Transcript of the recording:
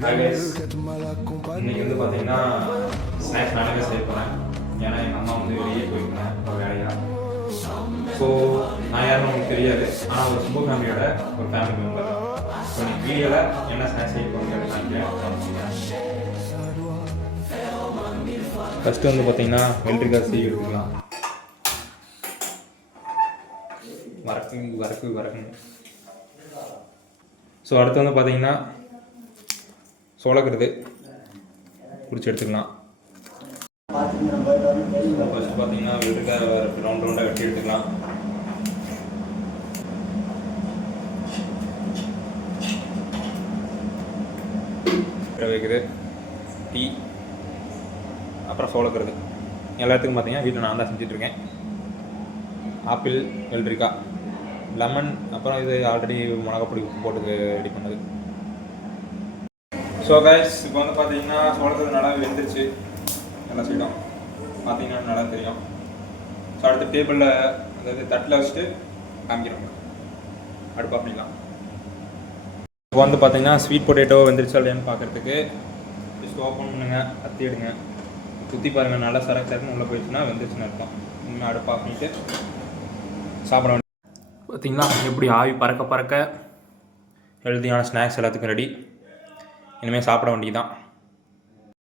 இன்னைக்கு வந்து பார்த்தீங்கன்னா ஸ்நாக்ஸ் நானே செய்ய போகிறேன். ஏன்னா எங்கள் அம்மா வந்து வெளியே போயிருக்கேன் ஒரு வேலையாக. ஸோ நான் யாரும் உங்களுக்கு தெரியாது, ஆனால் ஒரு சுப ஃபேமிலியோட ஒரு ஃபேமிலி மெம்பர் தான். ஸோ இன்னைக்கு வீடியோவில் என்ன ஸ்நாக்ஸ் செய்ய போகிறேன். ஃபஸ்ட்டு வந்து பார்த்தீங்கன்னா வெள்ளரிக்காய் சீவி எடுத்துக்கலாம். வரக்குங்க. ஸோ அடுத்து வந்து பார்த்தீங்கன்னா சோளக்கருது பிடிச்சி எடுத்துக்கலாம். ஃபஸ்ட்டு பார்த்தீங்கன்னா வெள்ளரிக்காய் ரவுண்ட் ரவுண்டாக வெட்டி எடுத்துக்கலாம். வைக்குது டீ, அப்புறம் சோளக்கருது எல்லாத்துக்கும் பார்த்தீங்கன்னா வீட்டில் நான் தான் செஞ்சிட்ருக்கேன். ஆப்பிள், வெள்ளரிக்காய், லெமன், அப்புறம் இது ஆல்ரெடி மிளகாப்பொடி போட்டு ரெடி பண்ணது. ஸோ கைஸ் இப்போ வந்து பார்த்தீங்கன்னா சோளக்கருது நல்லா வெந்துருச்சு. நல்லா சைடும் பார்த்தீங்கன்னா நல்லா தெரியும். ஸோ அடுத்த டேபிளில் அதாவது தட்டில் வச்சுட்டு காமிக்கிறோம், அடுப்பு பண்ணிடலாம். இப்போ வந்து பார்த்தீங்கன்னா ஸ்வீட் பொட்டேட்டோ வெந்துருச்சா இல்லையான்னு பார்க்குறதுக்கு ஜஸ்ட் ஓப்பன் பண்ணுங்க, கத்தி எடுங்க, குத்தி பாருங்கள். நல்லா சரக்குன்னு உள்ளே போயிடுச்சுன்னா வெந்துருச்சுன்னு அர்த்தம். இன்னும் அடுப்பு ஆஃப் பண்ணிட்டு சாப்பிட வேண்டிய பார்த்தீங்களா எப்படி ஆவி பறக்க பறக்க ஹெல்த்தியான ஸ்நாக்ஸ் எல்லாத்துக்கும் ரெடி. இனிமேல் சாப்பிட வேண்டியது தான்.